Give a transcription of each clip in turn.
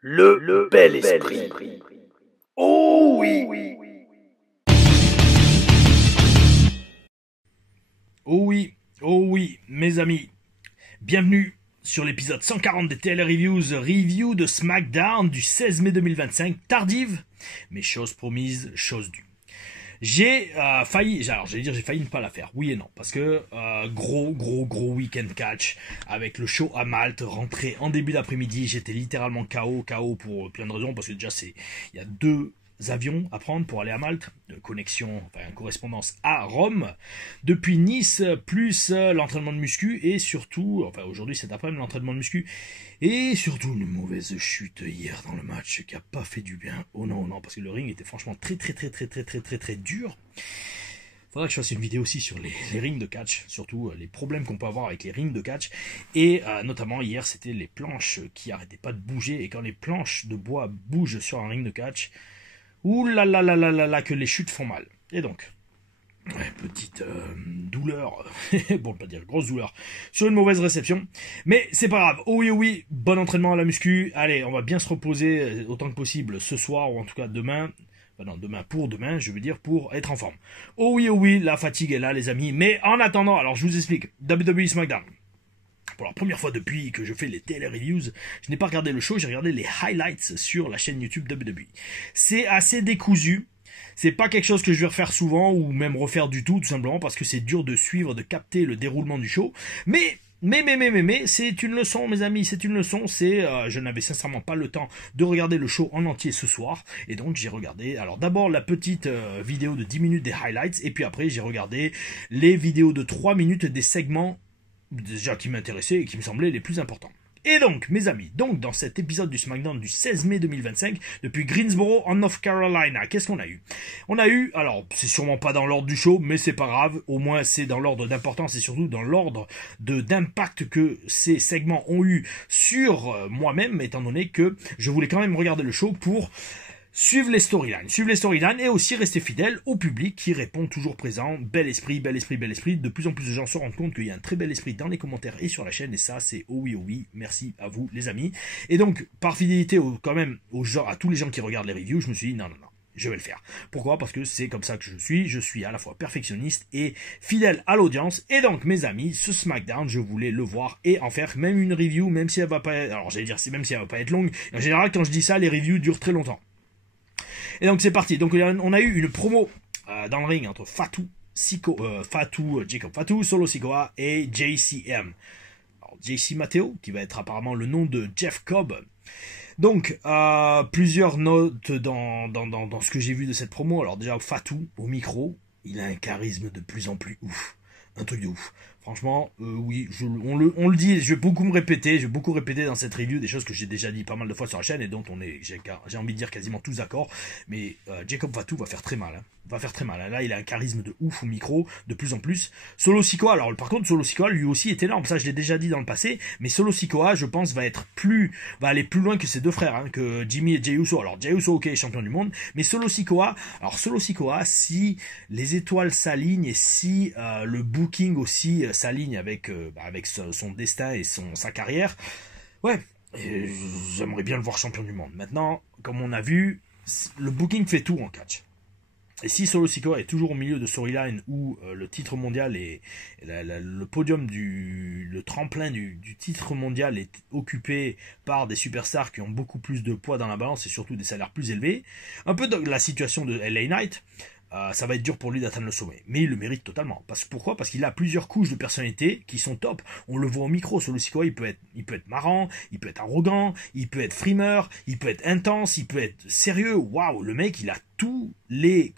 Le bel esprit. Oh oui. Oh oui, mes amis. Bienvenue sur l'épisode 140 des TL Reviews, review de SmackDown du 16 mai 2025, tardive, mais chose promise, chose due. J'ai failli ne pas la faire, oui et non, parce que gros week-end catch avec le show à Malte, rentré en début d'après-midi, j'étais littéralement KO pour plein de raisons, parce que déjà il y a deux avions à prendre pour aller à Malte, de connexion, enfin correspondance à Rome, depuis Nice, plus l'entraînement de muscu, et surtout, enfin aujourd'hui cet après-midi l'entraînement de muscu, et surtout une mauvaise chute hier dans le match qui a pas fait du bien. Oh non, parce que le ring était franchement très dur. Faudra que je fasse une vidéo aussi sur les rings de catch, surtout les problèmes qu'on peut avoir avec les rings de catch. Et notamment hier, c'était les planches qui arrêtaient pas de bouger. Et quand les planches de bois bougent sur un ring de catch, ouh là là, que les chutes font mal. Et donc, ouais, petite douleur, bon pas dire grosse douleur, sur une mauvaise réception, mais c'est pas grave. Oh oui, bon entraînement à la muscu. Allez, on va bien se reposer autant que possible ce soir, ou en tout cas demain. Enfin non, demain, je veux dire pour être en forme. Oh oui, la fatigue est là les amis, mais en attendant, alors je vous explique, WWE SmackDown. Pour la première fois depuis que je fais les télé-reviews, je n'ai pas regardé le show, j'ai regardé les highlights sur la chaîne YouTube WWE. C'est assez décousu. C'est pas quelque chose que je vais refaire souvent ou même refaire du tout simplement parce que c'est dur de suivre, de capter le déroulement du show. Mais c'est une leçon, mes amis, c'est une leçon. Je n'avais sincèrement pas le temps de regarder le show en entier ce soir, et donc j'ai regardé. Alors d'abord la petite vidéo de 10 minutes des highlights, et puis après j'ai regardé les vidéos de 3 minutes des segments déjà qui m'intéressaient et qui me semblaient les plus importants. Et donc, mes amis, dans cet épisode du SmackDown du 16 mai 2025, depuis Greensboro en North Carolina, qu'est-ce qu'on a eu? On a eu, alors, c'est sûrement pas dans l'ordre du show, mais c'est pas grave, au moins c'est dans l'ordre d'importance et surtout dans l'ordre d'impact que ces segments ont eu sur moi-même, étant donné que je voulais quand même regarder le show pour suivre les storylines et aussi rester fidèle au public qui répond toujours présent. Bel esprit. De plus en plus de gens se rendent compte qu'il y a un très bel esprit dans les commentaires et sur la chaîne, et ça c'est oh oui, merci à vous les amis. Et donc par fidélité quand même à tous les gens qui regardent les reviews, je me suis dit non, je vais le faire. Pourquoi? Parce que c'est comme ça que je suis à la fois perfectionniste et fidèle à l'audience. Et donc mes amis, ce SmackDown, je voulais le voir et en faire même une review, même si elle va pas être, alors j'allais dire c'est même si elle va pas être longue. En général quand je dis ça, les reviews durent très longtemps. Et donc c'est parti. Donc on a eu une promo dans le ring entre Jacob Fatu, Solo Sikoa et JCM. Alors, JC Matteo, qui va être apparemment le nom de Jeff Cobb. Donc plusieurs notes dans ce que j'ai vu de cette promo. Alors déjà Fatu au micro, il a un charisme de plus en plus ouf. Un truc de ouf. Franchement, oui, on le dit, je vais beaucoup répéter dans cette review des choses que j'ai déjà dit pas mal de fois sur la chaîne et dont j'ai envie de dire quasiment tous d'accord. Mais Jacob Fatu va faire très mal. Là, il a un charisme de ouf au micro, de plus en plus. Solo Sikoa, alors par contre, Solo Sikoa lui aussi est énorme. Ça, je l'ai déjà dit dans le passé. Mais Solo Sikoa, je pense, va aller plus loin que ses deux frères, que Jimmy et Jey Uso. Alors Jey Uso, ok, champion du monde, mais Solo Sikoa, si les étoiles s'alignent et si le booking aussi s'aligne avec son destin et sa carrière, ouais, j'aimerais bien le voir champion du monde. Maintenant, comme on a vu, le booking fait tout en catch. Et si Solo Sikoa est toujours au milieu de storyline où le titre mondial et le podium le tremplin du titre mondial est occupé par des superstars qui ont beaucoup plus de poids dans la balance et surtout des salaires plus élevés, un peu dans la situation de LA Knight, ça va être dur pour lui d'atteindre le sommet. Mais il le mérite totalement. Pourquoi? Parce qu'il a plusieurs couches de personnalité qui sont top. On le voit au micro. Solo Sikoa, il peut être marrant, il peut être arrogant, il peut être frimeur, il peut être intense, il peut être sérieux. Waouh, le mec, il a tous les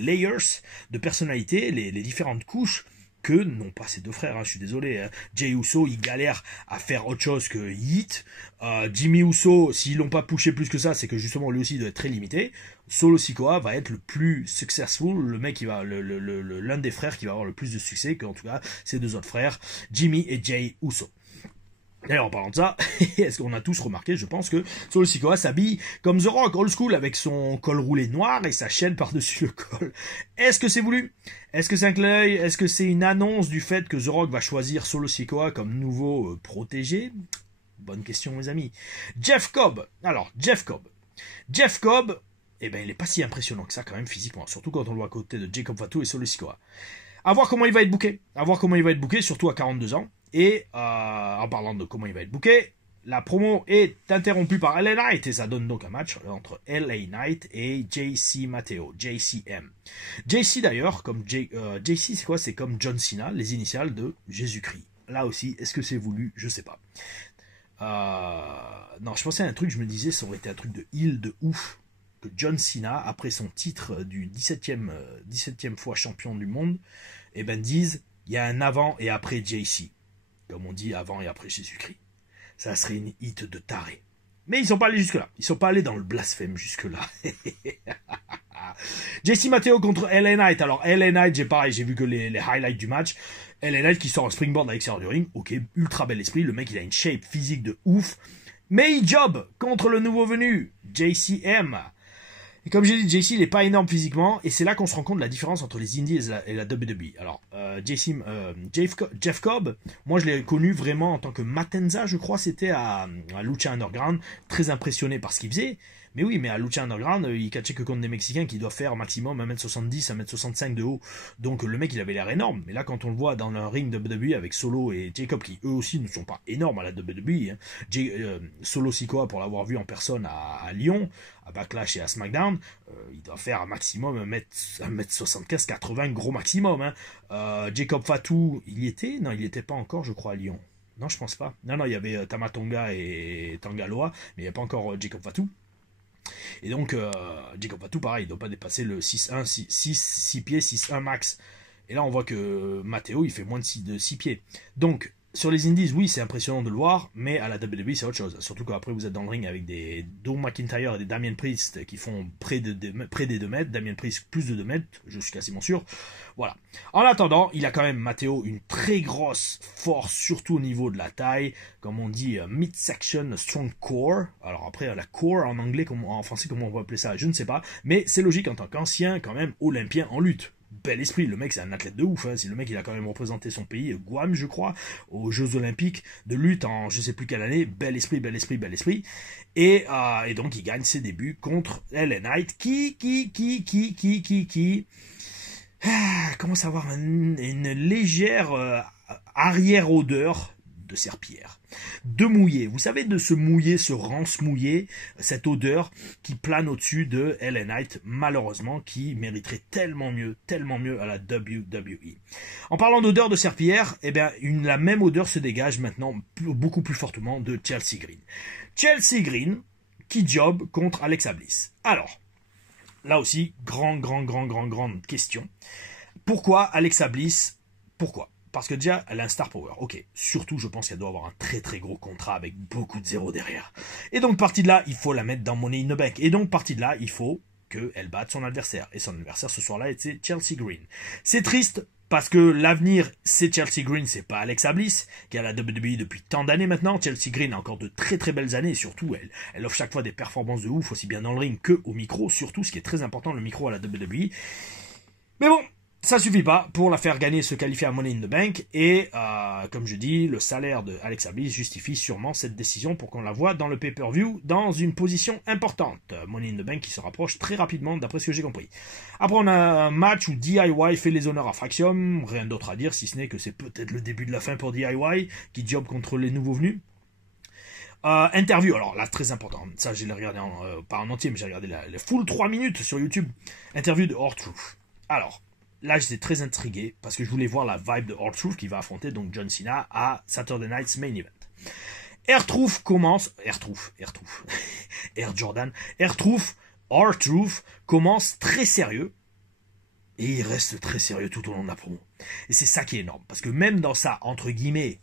layers de personnalité, les différentes couches que n'ont pas ses deux frères, je suis désolé. Jey Uso, il galère à faire autre chose que Yeet. Jimmy Uso, s'ils l'ont pas poussé plus que ça, c'est que justement lui aussi il doit être très limité. Solo Sikoa va être le plus successful, le mec qui va, l'un des frères qui va avoir le plus de succès que en tout cas ses deux autres frères, Jimmy et Jey Uso. D'ailleurs, en parlant de ça, est-ce qu'on a tous remarqué, je pense que Solo Sikoa s'habille comme The Rock, old school, avec son col roulé noir et sa chaîne par-dessus le col. Est-ce que c'est voulu? Est-ce que c'est un clin d'œil? Est-ce que c'est une annonce du fait que The Rock va choisir Solo Sikoa comme nouveau protégé? Bonne question, mes amis. Jeff Cobb. Alors, Jeff Cobb, eh ben, il est pas si impressionnant que ça, quand même, physiquement. Surtout quand on le voit à côté de Jacob Fatu et Solo Sikoa. À voir comment il va être booké. Surtout à 42 ans. Et, en parlant de comment il va être booké, la promo est interrompue par LA Knight et ça donne donc un match entre LA Knight et JC Mateo, JCM. JC d'ailleurs, comme JC c'est quoi? C'est comme John Cena, les initiales de Jésus-Christ. Là aussi, est-ce que c'est voulu? Je sais pas. Non, je pensais à un truc, je me disais, ça aurait été un truc de heel de ouf. Que John Cena, après son titre du 17e fois champion du monde, eh ben dise, il y a un avant et après JC. Comme on dit avant et après Jésus-Christ. Ça serait une hit de taré. Mais ils sont pas allés jusque-là. Ils sont pas allés dans le blasphème jusque-là. JC Mateo contre LA Knight. Alors, LA Knight, j'ai vu que les highlights du match. LA Knight qui sort un springboard à l'extérieur du ring. Ok, ultra bel esprit. Le mec, il a une shape physique de ouf. Mais il job contre le nouveau venu, JCM. Et comme j'ai dit, JC, il est pas énorme physiquement, et c'est là qu'on se rend compte de la différence entre les Indies et la WWE. Alors, Jeff Cobb, moi je l'ai connu vraiment en tant que Matenza, je crois, c'était à Lucha Underground, très impressionné par ce qu'il faisait. Mais oui, mais à Lucha Underground, il catchait que contre des Mexicains qui doivent faire maximum 1m70, 1m65 de haut. Donc le mec, il avait l'air énorme. Mais là, quand on le voit dans le ring de WWE avec Solo et Jacob, qui eux aussi ne sont pas énormes à la WWE, hein. Solo Sikoa, pour l'avoir vu en personne à Lyon, à Backlash et à SmackDown, il doit faire un maximum 1m75, 80, gros maximum. Hein. Jacob Fatu, il y était? Non, il n'y était pas encore, je crois, à Lyon. Non, je pense pas. Non, il y avait Tamatonga et Tangaloa, mais il n'y a pas encore Jacob Fatu. Et donc, Jacob Fatu, pareil, il ne doit pas dépasser le 6'1, 6 pieds, 6'1 max. Et là, on voit que Mateo, il fait moins de 6 pieds. Donc, sur les Indies, oui, c'est impressionnant de le voir, mais à la WWE, c'est autre chose. Surtout qu'après, vous êtes dans le ring avec des Drew McIntyre et des Damien Priest qui font près des 2 mètres. Damien Priest, plus de 2 mètres, je suis quasiment sûr. Voilà. En attendant, il a quand même, Mateo, une très grosse force, surtout au niveau de la taille. Comme on dit, midsection strong core. Alors après, la core en anglais, en français, comment on va appeler ça, je ne sais pas. Mais c'est logique en tant qu'ancien, quand même, olympien en lutte. Bel esprit, le mec c'est un athlète de ouf, hein. Le mec il a quand même représenté son pays, Guam je crois, aux Jeux Olympiques de lutte en je sais plus quelle année, bel esprit, et donc il gagne ses débuts contre LA Knight qui commence à avoir une légère arrière-odeur de serpillière. De mouiller, vous savez, de se mouiller, se rance mouiller, cette odeur qui plane au-dessus de LA Knight, malheureusement, qui mériterait tellement mieux à la WWE. En parlant d'odeur de serpillière, eh bien, la même odeur se dégage maintenant beaucoup plus fortement de Chelsea Green. Chelsea Green, qui job contre Alexa Bliss. Alors, là aussi, grande question. Pourquoi Alexa Bliss? Pourquoi? Parce que déjà, elle a un star power. Ok, surtout, je pense qu'elle doit avoir un très gros contrat avec beaucoup de zéros derrière. Et donc, partie de là, il faut la mettre dans Money in the Bank. Et donc, partie de là, il faut qu'elle batte son adversaire. Et son adversaire, ce soir-là, c'est Chelsea Green. C'est triste, parce que l'avenir, c'est Chelsea Green, c'est pas Alexa Bliss, qui est à la WWE depuis tant d'années maintenant. Chelsea Green a encore de très belles années, et surtout, elle offre chaque fois des performances de ouf, aussi bien dans le ring que au micro, surtout, ce qui est très important, le micro à la WWE. Mais bon, ça suffit pas pour la faire gagner, se qualifier à Money in the Bank, et comme je dis, le salaire de Alexa Bliss justifie sûrement cette décision pour qu'on la voie dans le pay-per-view dans une position importante. Money in the Bank qui se rapproche très rapidement d'après ce que j'ai compris. Après on a un match où DIY fait les honneurs à Fraxium, rien d'autre à dire si ce n'est que c'est peut-être le début de la fin pour DIY qui job contre les nouveaux venus. Interview, alors là très important, ça je l'ai regardé pas en entier mais j'ai regardé la full 3 minutes sur YouTube. Interview de R-Truth. Alors là, j'étais très intrigué parce que je voulais voir la vibe de R-Truth qui va affronter donc John Cena à Saturday Night's Main Event. R-Truth commence... R-Truth commence très sérieux et il reste très sérieux tout au long de la promo. Et c'est ça qui est énorme parce que même dans sa, entre guillemets,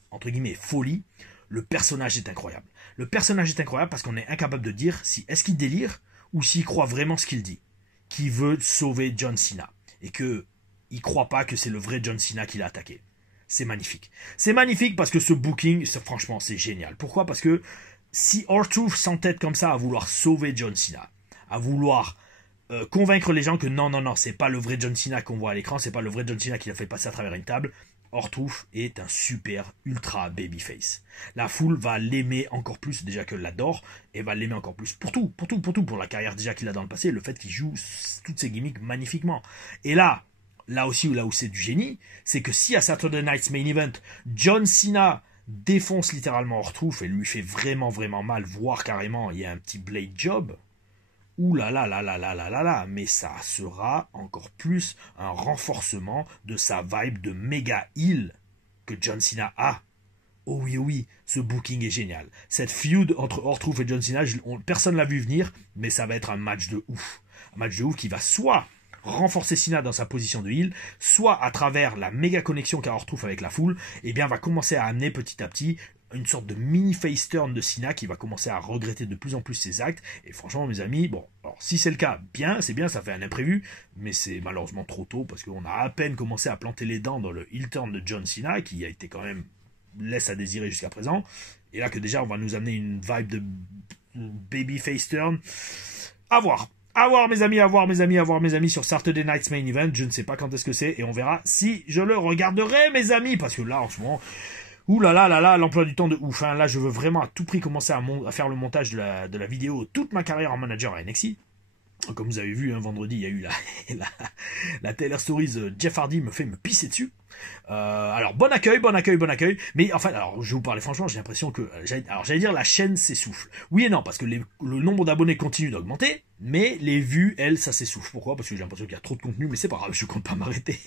folie, le personnage est incroyable. Le personnage est incroyable parce qu'on est incapable de dire si est-ce qu'il délire ou s'il croit vraiment ce qu'il dit. Qu'il veut sauver John Cena. Et que il croit pas que c'est le vrai John Cena qui l'a attaqué. C'est magnifique. C'est magnifique parce que ce booking, franchement, c'est génial. Pourquoi? Parce que si R-Truth s'entête comme ça à vouloir sauver John Cena, à vouloir convaincre les gens que non, c'est pas le vrai John Cena qu'on voit à l'écran, c'est pas le vrai John Cena qui l'a fait passer à travers une table, R-Truth est un super ultra babyface. La foule va l'aimer encore plus déjà qu'elle l'adore, et va l'aimer encore plus pour tout, pour la carrière déjà qu'il a dans le passé, le fait qu'il joue toutes ses gimmicks magnifiquement. Et là aussi, là où c'est du génie, c'est que si à Saturday Night's Main Event, John Cena défonce littéralement R-Truth et lui fait vraiment mal, voire carrément il y a un petit blade job, ouh là là là là là là là là, mais ça sera encore plus un renforcement de sa vibe de méga heel que John Cena a. Oh oui, ce booking est génial. Cette feud entre R-Truth et John Cena, personne l'a vu venir, mais ça va être un match de ouf. Un match de ouf qui va soit renforcer Cena dans sa position de heel, soit à travers la méga connexion qu'a R-Truth avec la foule, et bien va commencer à amener petit à petit une sorte de mini face turn de Cena qui va commencer à regretter de plus en plus ses actes. Et franchement, mes amis, bon, alors si c'est le cas, bien, c'est bien, ça fait un imprévu, mais c'est malheureusement trop tôt parce qu'on a à peine commencé à planter les dents dans le heel turn de John Cena qui a été quand même laisse à désirer jusqu'à présent. Et là que déjà on va nous amener une vibe de baby face turn. À voir. À voir mes amis sur Saturday Night's Main Event. Je ne sais pas quand est-ce que c'est et on verra si je le regarderai mes amis. Parce que là en ce moment, ouh là là là là, l'emploi du temps de ouf. Hein. Là je veux vraiment à tout prix commencer à faire le montage de la vidéo toute ma carrière en manager à NXT. Comme vous avez vu, hein, vendredi, il y a eu la Taylor Stories, Jeff Hardy me fait me pisser dessus. Alors, bon accueil. Mais enfin, alors, je vais vous parler franchement, j'ai l'impression que, j'allais dire, la chaîne s'essouffle. Oui et non, parce que le nombre d'abonnés continue d'augmenter, mais les vues, elles, ça s'essouffle. Pourquoi? Parce que j'ai l'impression qu'il y a trop de contenu, mais c'est pas grave, je compte pas m'arrêter.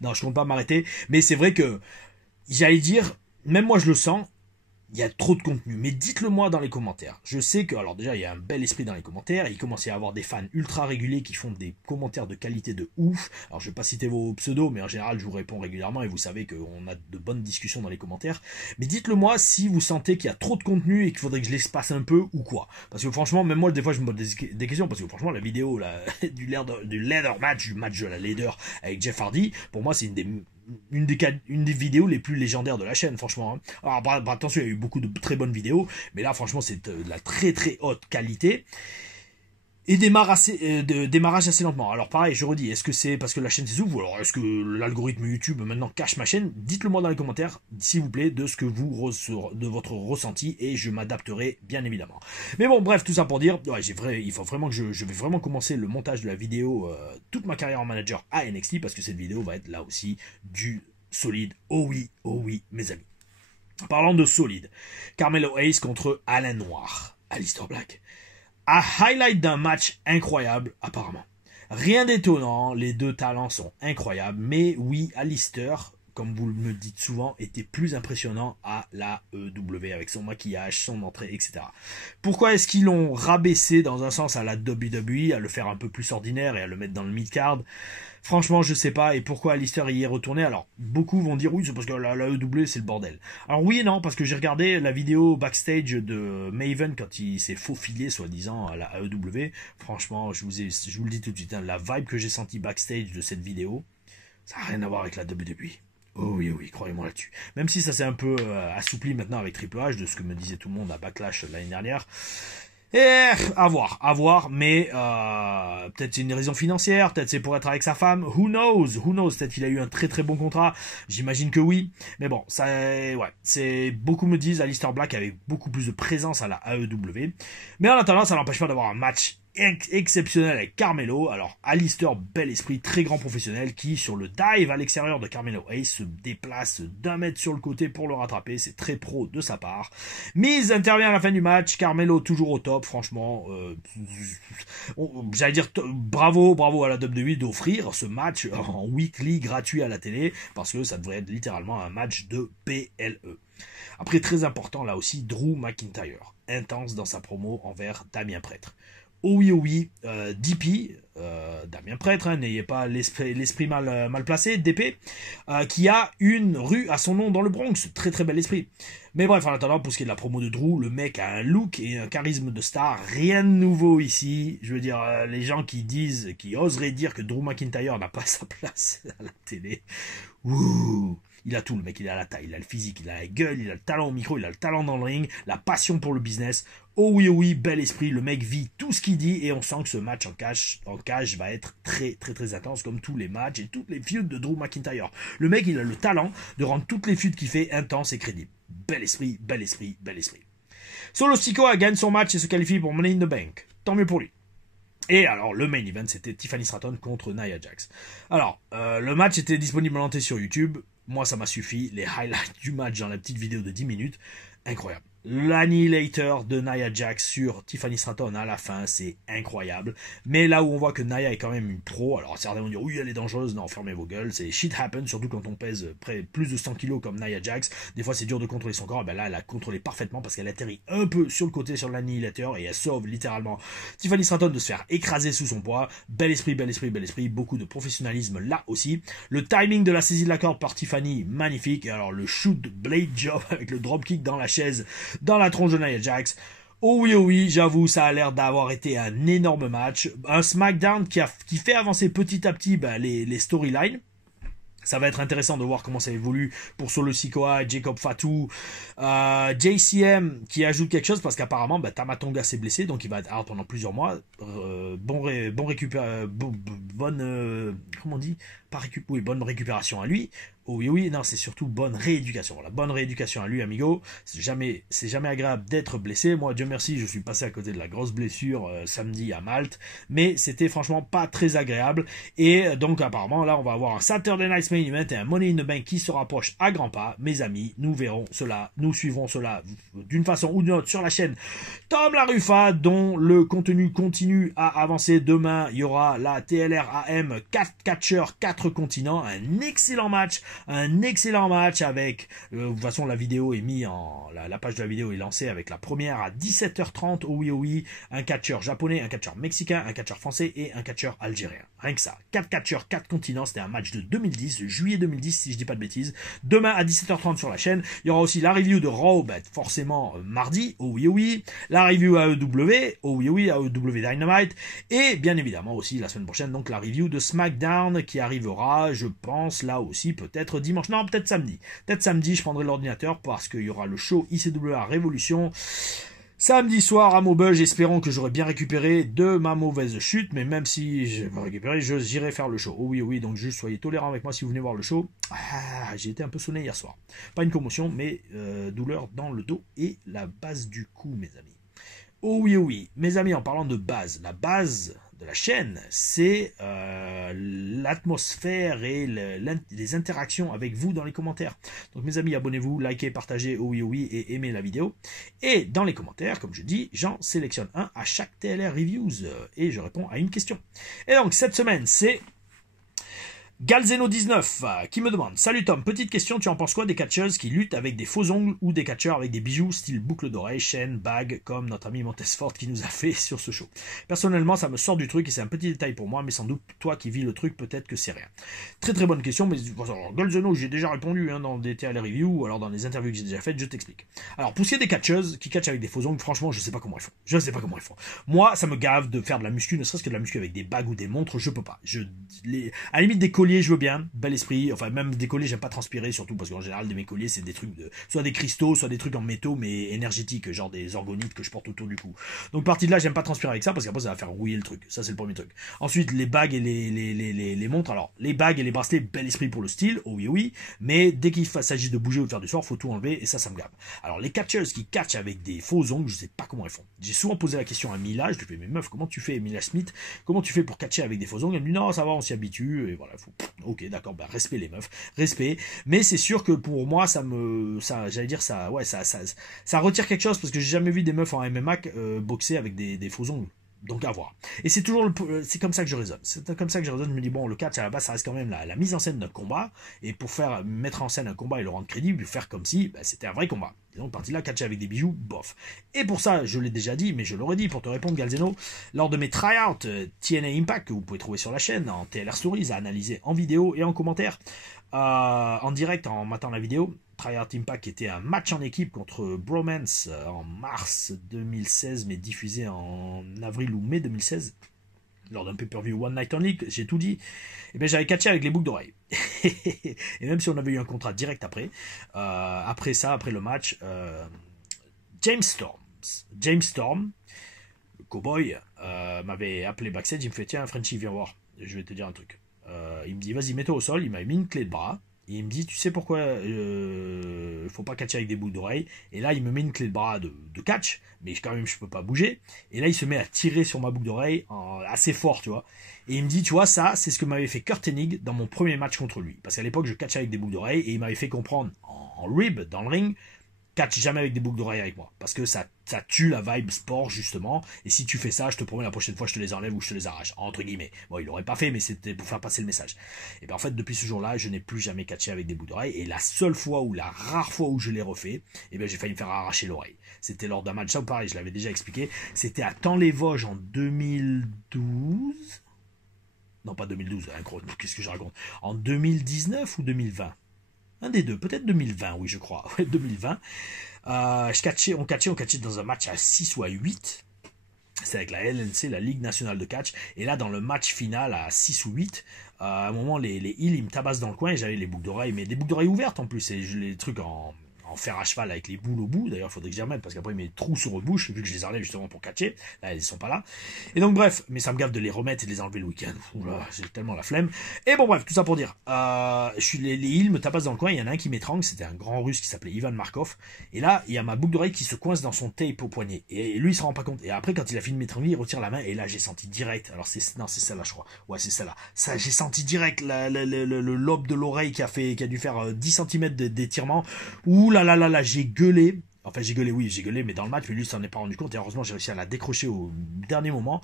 Non, je compte pas m'arrêter, mais c'est vrai que, j'allais dire, même moi je le sens, il y a trop de contenu, mais dites-le moi dans les commentaires. Je sais que, alors déjà, il y a un bel esprit dans les commentaires, il commence à y avoir des fans ultra réguliers qui font des commentaires de qualité de ouf. Alors, je vais pas citer vos pseudos, mais en général, je vous réponds régulièrement et vous savez qu'on a de bonnes discussions dans les commentaires. Mais dites-le moi si vous sentez qu'il y a trop de contenu et qu'il faudrait que je l'espace un peu ou quoi. Parce que franchement, même moi, des fois, je me pose des questions, parce que franchement, la vidéo du leather match, du match de la leader avec Jeff Hardy, pour moi, c'est une des vidéos les plus légendaires de la chaîne, franchement. Alors, attention, il y a eu beaucoup de très bonnes vidéos, mais là, franchement, c'est de la très très haute qualité. Et démarrage assez lentement. Alors pareil, je redis, est-ce que c'est parce que la chaîne s'essouffle ou alors est-ce que l'algorithme YouTube maintenant cache ma chaîne? Dites-le moi dans les commentaires, s'il vous plaît, de ce que de votre ressenti et je m'adapterai bien évidemment. Mais bon, bref, tout ça pour dire, ouais, il faut vraiment que je vais vraiment commencer le montage de la vidéo, toute ma carrière en manager à NXT parce que cette vidéo va être là aussi du solide. Oh oui, mes amis. Parlant de solide, Carmelo Hayes contre Alain Noir, Aleister Black. À highlight d'un match incroyable, apparemment. Rien d'étonnant, les deux talents sont incroyables, mais oui, Aleister, comme vous me dites souvent, était plus impressionnant à la EW avec son maquillage, son entrée, etc. Pourquoi est-ce qu'ils l'ont rabaissé dans un sens à la WWE, à le faire un peu plus ordinaire et à le mettre dans le mid-card? Franchement, je sais pas. Et pourquoi Aleister y est retourné? Alors, beaucoup vont dire oui, c'est parce que la EW, c'est le bordel. Alors oui et non, parce que j'ai regardé la vidéo backstage de Maven quand il s'est faufilé, soi-disant, à la AEW. Franchement, je vous le dis tout de suite, hein, la vibe que j'ai sentie backstage de cette vidéo, ça n'a rien à voir avec la WWE. Oh oui, croyez-moi là-dessus. Même si ça s'est un peu assoupli maintenant avec Triple H, de ce que me disait tout le monde à Backlash l'année dernière. Et à voir, mais peut-être c'est une raison financière, peut-être c'est pour être avec sa femme, who knows, peut-être qu'il a eu un très très bon contrat, j'imagine que oui, mais bon, ça, ouais, c'est, beaucoup me disent Aleister Black avait beaucoup plus de présence à la AEW, mais en attendant, ça n'empêche pas d'avoir un match exceptionnel avec Carmelo. Alors Aleister, bel esprit, très grand professionnel, qui sur le dive à l'extérieur de Carmelo Hayes se déplace d'un mètre sur le côté pour le rattraper, c'est très pro de sa part. Miz intervient à la fin du match, Carmelo toujours au top, franchement, j'allais dire bravo à la WWE d'offrir ce match en weekly gratuit à la télé, parce que ça devrait être littéralement un match de PLE. Après, très important là aussi, Drew McIntyre, intense dans sa promo envers Damien Prêtre. Oh oui, DP, Damien Prêtre, hein, n'ayez pas l'esprit mal placé, DP, qui a une rue à son nom dans le Bronx, très très bel esprit. Mais bref, en attendant, pour ce qui est de la promo de Drew, le mec a un look et un charisme de star, rien de nouveau ici. Je veux dire, les gens qui oseraient dire que Drew McIntyre n'a pas sa place à la télé, ouh. Il a tout, le mec, il a la taille, il a le physique, il a la gueule, il a le talent au micro, il a le talent dans le ring, la passion pour le business. Oh oui, bel esprit, le mec vit tout ce qu'il dit et on sent que ce match en cage va être très intense comme tous les matchs et toutes les feuds de Drew McIntyre. Le mec, il a le talent de rendre toutes les feuds qu'il fait intenses et crédibles. Bel esprit. Solo Sikoa gagne son match et se qualifie pour Money in the Bank. Tant mieux pour lui. Et alors, le main event, c'était Tiffany Stratton contre Nia Jax. Alors, le match était disponible en entier sur YouTube. Moi, ça m'a suffi. Les highlights du match dans la petite vidéo de 10 minutes. Incroyable. L'annihilator de Nia Jax sur Tiffany Stratton à la fin, c'est incroyable. Mais là où on voit que Nia est quand même une pro, alors certains vont dire oui elle est dangereuse, non fermez vos gueules, c'est shit happen, surtout quand on pèse plus de 100 kilos comme Nia Jax, des fois c'est dur de contrôler son corps, ben là elle a contrôlé parfaitement parce qu'elle atterrit un peu sur le côté sur l'annihilateur et elle sauve littéralement Tiffany Stratton de se faire écraser sous son poids. Bel esprit, beaucoup de professionnalisme là aussi. Le timing de la saisie de la corde par Tiffany, magnifique, et alors le shoot blade job avec le dropkick dans la chaise, dans la tronche de Nia Jax. Oh oui, j'avoue, ça a l'air d'avoir été un énorme match. Un SmackDown qui fait avancer petit à petit les storylines. Ça va être intéressant de voir comment ça évolue pour Solo Sikoa, Jacob Fatu, JCM qui ajoute quelque chose parce qu'apparemment Tamatonga s'est blessé donc il va être out pendant plusieurs mois. Bonne récupération à lui. Oh oui, non, c'est surtout bonne rééducation. Voilà, bonne rééducation à lui, amigo. C'est jamais agréable d'être blessé. Moi, Dieu merci, je suis passé à côté de la grosse blessure samedi à Malte, mais c'était franchement pas très agréable. Et donc apparemment, là, on va avoir un Saturday Night Main Event et un Money in the Bank qui se rapproche à grands pas. Mes amis, nous verrons cela, nous suivrons cela d'une façon ou d'une autre sur la chaîne Tom La Ruffa, dont le contenu continue à avancer. Demain, il y aura la TLR AM 4 catcheurs, 4 continents, un excellent match avec de toute façon la vidéo est mise la page de la vidéo est lancée avec la première à 17h30. Oh oui, un catcheur japonais, un catcheur mexicain, un catcheur français et un catcheur algérien. Rien que ça, 4 catcheurs, 4 continents. C'était un match de 2010, juillet 2010 si je dis pas de bêtises. Demain à 17h30 sur la chaîne, il y aura aussi la review de Raw, forcément mardi. Oh oui, la review AEW, oh oui, AEW Dynamite, et bien évidemment aussi la semaine prochaine donc la review de SmackDown qui arrivera, je pense là aussi peut-être dimanche, non peut-être samedi. Peut-être samedi, je prendrai l'ordinateur parce qu'il y aura le show ICWA Révolution. Samedi soir à Maubeuge, espérons que j'aurai bien récupéré de ma mauvaise chute, mais même si je vais pas récupérer, j'irai faire le show. Oh oui, donc juste soyez tolérants avec moi si vous venez voir le show. J'ai été un peu sonné hier soir. Pas une commotion, mais douleur dans le dos et la base du cou, mes amis. Oh oui, mes amis, en parlant de base, la base de la chaîne, c'est l'atmosphère et les interactions avec vous dans les commentaires. Donc mes amis, abonnez-vous, likez, partagez, oh oui, et aimez la vidéo. Et dans les commentaires, comme je dis, j'en sélectionne un à chaque TLR Reviews et je réponds à une question. Et donc cette semaine, c'est Galzeno19 qui me demande: Salut Tom, petite question, tu en penses quoi des catcheuses qui luttent avec des faux ongles ou des catcheurs avec des bijoux style boucle d'oreille, chaîne, bague, comme notre ami Montesfort qui nous a fait sur ce show? Personnellement, ça me sort du truc et c'est un petit détail pour moi, mais sans doute toi qui vis le truc, peut-être que c'est rien. Très bonne question, mais alors, Galzeno, j'ai déjà répondu dans des TLR reviews ou alors dans des interviews que j'ai déjà faites, je t'explique. Alors pour ce qui est des catcheuses qui catchent avec des faux ongles, franchement, je sais pas comment elles font. Moi, ça me gave de faire de la muscu, ne serait-ce que de la muscu avec des bagues ou des montres, je peux pas. À la limite des colliers, je veux bien, bel esprit, enfin même des colliers j'aime pas transpirer, surtout parce qu'en général mes colliers c'est des trucs soit des cristaux, soit des trucs en métaux mais énergétiques, genre des orgonites que je porte autour du cou. Donc partie de là j'aime pas transpirer avec ça parce qu'après ça va faire rouiller le truc, ça c'est le premier truc. Ensuite les bagues et les montres, alors les bagues et les bracelets, bel esprit pour le style, oh oui, mais dès qu'il s'agit de bouger ou de faire du sport, faut tout enlever et ça me gave. Alors les catcheuses qui catchent avec des faux ongles, je sais pas comment elles font. J'ai souvent posé la question à Mila, je lui fais mais meuf comment tu fais, Mila Smith, comment tu fais pour catcher avec des faux ongles? Elle me dit non ça va on s'y habitue et voilà, ok d'accord, respect les meufs, respect, mais c'est sûr que pour moi ça retire quelque chose parce que j'ai jamais vu des meufs en MMA boxer avec des faux ongles. Donc à voir. Et c'est comme ça que je raisonne. Je me dis bon, le catch à la base ça reste quand même la mise en scène d'un combat, et pour mettre en scène un combat et le rendre crédible, faire comme si c'était un vrai combat. Et donc partie là, catcher avec des bijoux, bof. Et pour ça, je l'ai déjà dit, mais je l'aurais dit pour te répondre Galzeno, lors de mes tryouts TNA Impact que vous pouvez trouver sur la chaîne en TLR Stories à analyser en vidéo et en commentaire, en direct en matant la vidéo. Tryout Impact était un match en équipe contre Bromance en mars 2016, mais diffusé en avril ou mai 2016 lors d'un pay-per-view One Night Only, j'ai tout dit. Et bien j'avais catché avec les boucles d'oreilles. Et même si on avait eu un contrat direct après le match, James Storm. James Storm, le cowboy, m'avait appelé backstage, il me fait tiens Frenchie viens voir, je vais te dire un truc. Il me dit vas-y mets-toi au sol, il m'a mis une clé de bras. Et il me dit, tu sais pourquoi faut pas catcher avec des boucles d'oreilles. Et là, il me met une clé de bras de catch, mais quand même, je peux pas bouger. Et là, il se met à tirer sur ma boucle d'oreille assez fort, tu vois. Et il me dit, tu vois, ça, c'est ce que m'avait fait Kurt Hennig dans mon premier match contre lui. Parce qu'à l'époque, je catchais avec des boucles d'oreilles et il m'avait fait comprendre en rib, dans le ring, catch jamais avec des boucles d'oreilles avec moi. Parce que ça tue la vibe sport, justement. Et si tu fais ça, je te promets, la prochaine fois, je te les enlève ou je te les arrache. Entre guillemets. Bon, il l'aurait pas fait, mais c'était pour faire passer le message. Et bien, en fait, depuis ce jour-là, je n'ai plus jamais catché avec des boucles d'oreilles. Et la seule fois ou la rare fois où je l'ai refait, eh bien, j'ai failli me faire arracher l'oreille. C'était lors d'un match, ça, pareil, je l'avais déjà expliqué. C'était à Temps-les-Vosges en 2012. Non, pas 2012, qu'est-ce que je raconte? En 2019 ou 2020? Un des deux, peut-être 2020, oui, je crois. Ouais, 2020. On catchait dans un match à 6 ou à 8. C'est avec la LNC, la Ligue Nationale de Catch. Et là, dans le match final à 6 ou 8, à un moment, les heels, ils me tabassent dans le coin et j'avais les boucles d'oreilles, mais des boucles d'oreilles ouvertes en plus. Et les trucs en fer à cheval avec les boules au bout. D'ailleurs, il faudrait que j'y remette parce qu'après, mes trous se rebouchent vu que je les enlève justement pour catcher. Là, elles sont pas là. Et donc, bref, mais ça me gaffe de les remettre et de les enlever le week-end. Oula, j'ai tellement la flemme. Et bon, bref, tout ça pour dire, les heels me tabassent dans le coin. Il y en a un qui m'étrangle. C'était un grand russe qui s'appelait Ivan Markov. Et là, il y a ma boucle d'oreille qui se coince dans son tape au poignet. Et lui, il se rend pas compte. Et après, quand il a fini de m'étrangler, il retire la main. Et là, j'ai senti direct. Alors, c'est celle-là, je crois. Ouais, c'est celle-là. Ça, j'ai senti direct le lobe de l'oreille qui a dû faire 10 cm d'étirement. Ouh là là là là, j'ai gueulé. Enfin, j'ai gueulé, mais dans le match, mais lui s'en est pas rendu compte, et heureusement, j'ai réussi à la décrocher au dernier moment.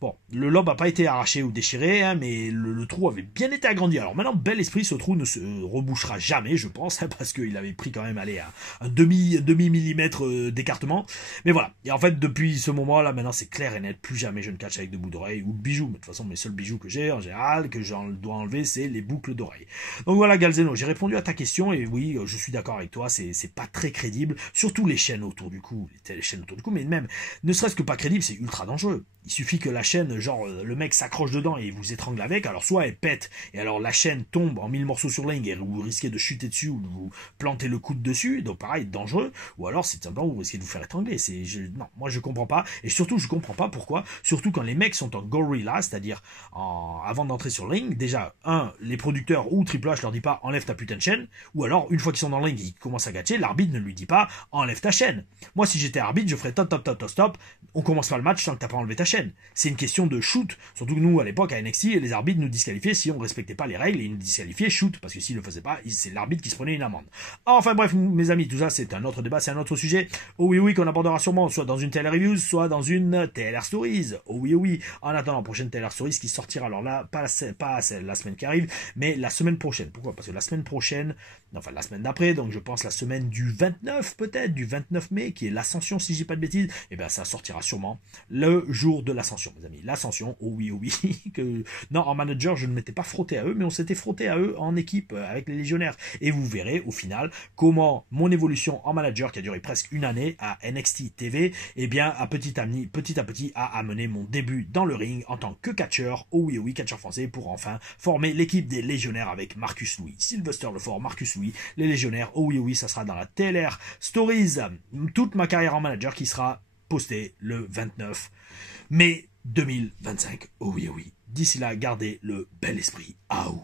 Bon, le lobe a pas été arraché ou déchiré, hein, mais le trou avait bien été agrandi. Alors maintenant, bel esprit, ce trou ne se rebouchera jamais, je pense, hein, parce qu'il avait pris quand même, un demi millimètre d'écartement. Mais voilà. Et en fait, depuis ce moment-là, maintenant, c'est clair et net, plus jamais je ne catch avec de boucles d'oreilles ou de bijoux. Mais de toute façon, mes seuls bijoux que j'ai, en général, que je dois enlever, c'est les boucles d'oreilles. Donc voilà, Galzeno, j'ai répondu à ta question, et oui, je suis d'accord avec toi, c'est pas très crédible. Surtout les chaînes autour du cou, mais même, ne serait-ce que pas crédible, c'est ultra dangereux. Il suffit que la chaîne, genre, le mec s'accroche dedans et vous étrangle avec, alors soit elle pète, et alors la chaîne tombe en 1000 morceaux sur l'ing, et vous risquez de chuter dessus, ou de vous planter le coude dessus, donc pareil, dangereux, ou alors c'est simplement vous risquez de vous faire étrangler. Non, moi je comprends pas, et surtout je comprends pas pourquoi, surtout quand les mecs sont en gorilla, c'est-à-dire avant d'entrer sur le ring, déjà, les producteurs ou Triple H leur dit pas enlève ta putain de chaîne, ou alors une fois qu'ils sont dans le ring, ils commencent à gâcher, l'arbitre ne lui dit pas enlève ta chaîne. Moi si j'étais arbitre, je ferais stop, on commence pas le match sans que t'as pas enlevé ta chaîne. C'est une question de shoot, surtout que nous à l'époque à NXT, les arbitres nous disqualifiaient si on respectait pas les règles, et ils nous disqualifiaient shoot, parce que s'ils le faisaient pas, c'est l'arbitre qui se prenait une amende. Enfin bref, mes amis, tout ça c'est un autre débat, c'est un autre sujet. Oh oui, qu'on abordera sûrement, soit dans une TLR Reviews, soit dans une TLR Stories. Oh oui, en attendant, prochaine TLR Stories qui sortira, alors là, pas la semaine qui arrive, mais la semaine prochaine. Pourquoi? Parce que la semaine prochaine, enfin la semaine d'après, donc je pense la semaine du 29 peut-être, du 29 mai, qui est l'Ascension si je dis pas de bêtises, et bien ça sortira sûrement le jour de l'Ascension, mes amis. L'Ascension, oh oui, non, en manager, je ne m'étais pas frotté à eux, mais on s'était frotté à eux en équipe avec les légionnaires. Et vous verrez au final comment mon évolution en manager, qui a duré presque une année à NXT TV, eh bien, petit à petit, a amené mon début dans le ring en tant que catcheur, oh oui, catcheur français, pour enfin former l'équipe des légionnaires avec Marcus Louis, Sylvester Lefort, Marcus Louis, les légionnaires, oh oui, ça sera dans la TLR Stories, toute ma carrière en manager qui sera postée le 29 mai 2025. Oh oui. D'ici là, gardez le bel esprit. Aou.